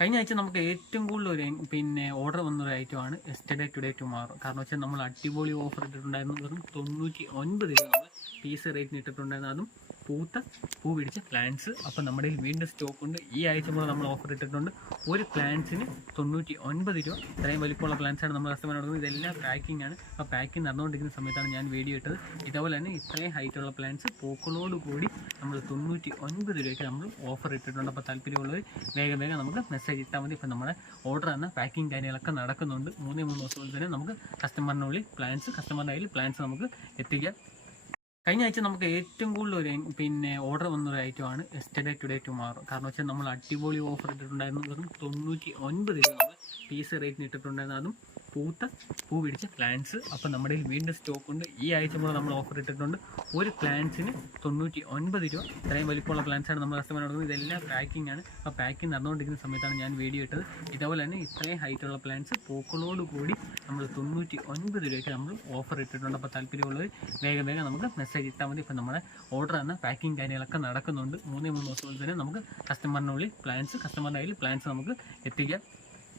കഴിഞ്ഞ ആഴ്ച നമുക്ക് ഏറ്റവും കൂടുതൽ ഒരു ഓർഡർ വന്നൊരു ഐറ്റമാണ് യെസ്റ്റർഡേ ടുഡേ ടുമാറോ. കാരണം വെച്ചാൽ നമ്മൾ അടിപൊളി ഓഫർ ഇട്ടിട്ടുണ്ടായിരുന്നു. വെറും 99 രൂപ നമ്മൾ പീസ് റേറ്റിന് ഇട്ടിട്ടുണ്ടായിരുന്നു. അതും പൂ പിടിച്ച പ്ലാന്റ്സ്. അപ്പം നമ്മുടെ കയ്യിൽ വീണ്ടും സ്റ്റോക്ക് ഉണ്ട്. ഈ ആഴ്ച കൂടെ നമ്മൾ ഓഫർ ഇട്ടിട്ടുണ്ട്. ഒരു പ്ലാന്റ്സിന് 99 രൂപ. ഇത്രയും വലിപ്പമുള്ള പ്ലാന്റ്സാണ് നമ്മൾ കസ്റ്റമർ കൊടുക്കുന്നത്. ഇതെല്ലാം പാക്കിംഗ് ആണ്. അപ്പോൾ പാക്കിംഗ് നടന്നുകൊണ്ടിരിക്കുന്ന സമയത്താണ് ഞാൻ വീഡിയോ ഇട്ടത്. ഇതേപോലെ തന്നെ ഇത്രയും ഹൈറ്റുള്ള പ്ലാന്റ്സ് പൂക്കളോട് കൂടി നമ്മൾ 99 രൂപയ്ക്ക് നമ്മൾ ഓഫർ ഇട്ടിട്ടുണ്ട്. അപ്പോൾ താല്പര്യമുള്ളവർ വേഗം നമുക്ക് മെസ്സേജ് ഇട്ടാൽ മതി. ഇപ്പം നമ്മുടെ ഓർഡർ എന്ന പാക്കിംഗ് കാര്യങ്ങളൊക്കെ നടക്കുന്നുണ്ട്. 3 ദിവസം തന്നെ നമുക്ക് കസ്റ്റമറിനുള്ളിൽ കസ്റ്റമറിൻ്റെ കയ്യിൽ പ്ലാന്റ്സ് നമുക്ക് എത്തിക്കാം. കഴിഞ്ഞ ആഴ്ച നമുക്ക് ഏറ്റവും കൂടുതൽ ഒരു ഓർഡർ വന്നൊരു ഐറ്റമാണ് യെസ്റ്റർഡേ ടുഡേ ടുമാറോ. കാരണം വെച്ചാൽ നമ്മൾ അടിപൊളി ഓഫർ ഇട്ടിട്ടുണ്ടായിരുന്നു. വെറും 99 രൂപ നമ്മൾ പീസ് റേറ്റിന് ഇട്ടിട്ടുണ്ടായിരുന്നു. അതും പൂ പിടിച്ച പ്ലാന്റ്സ്. അപ്പം നമ്മുടെ കയ്യിൽ വീണ്ടും സ്റ്റോക്ക് ഉണ്ട്. ഈ ആഴ്ച കൂടെ നമ്മൾ ഓഫർ ഇട്ടിട്ടുണ്ട്. ഒരു പ്ലാന്റ്സിന് 99 രൂപ. ഇത്രയും വലിപ്പമുള്ള പ്ലാന്റ്സാണ് നമ്മൾ കസ്റ്റമർ കൊടുക്കുന്നത്. ഇതെല്ലാം പാക്കിംഗ് ആണ്. അപ്പോൾ പാക്കിംഗ് നടന്നുകൊണ്ടിരിക്കുന്ന സമയത്താണ് ഞാൻ വീഡിയോ ഇട്ടത്. ഇതേപോലെ തന്നെ ഇത്രയും ഹൈറ്റുള്ള പ്ലാന്റ്സ് പൂക്കളോട് കൂടി നമ്മൾ 99 രൂപയ്ക്ക് നമ്മൾ ഓഫർ ഇട്ടിട്ടുണ്ട്. അപ്പോൾ താല്പര്യമുള്ളവർ വേഗം നമുക്ക് മെസ്സേജ് ഇട്ടാൽ മതി. ഇപ്പം നമ്മുടെ ഓർഡർ എന്ന പാക്കിംഗ് കാര്യങ്ങളൊക്കെ നടക്കുന്നുണ്ട്. 3 ദിവസം തന്നെ നമുക്ക് കസ്റ്റമറിനുള്ളിൽ കസ്റ്റമറിൻ്റെ കയ്യിൽ പ്ലാന്റ്സ് നമുക്ക് എത്തിക്കാം.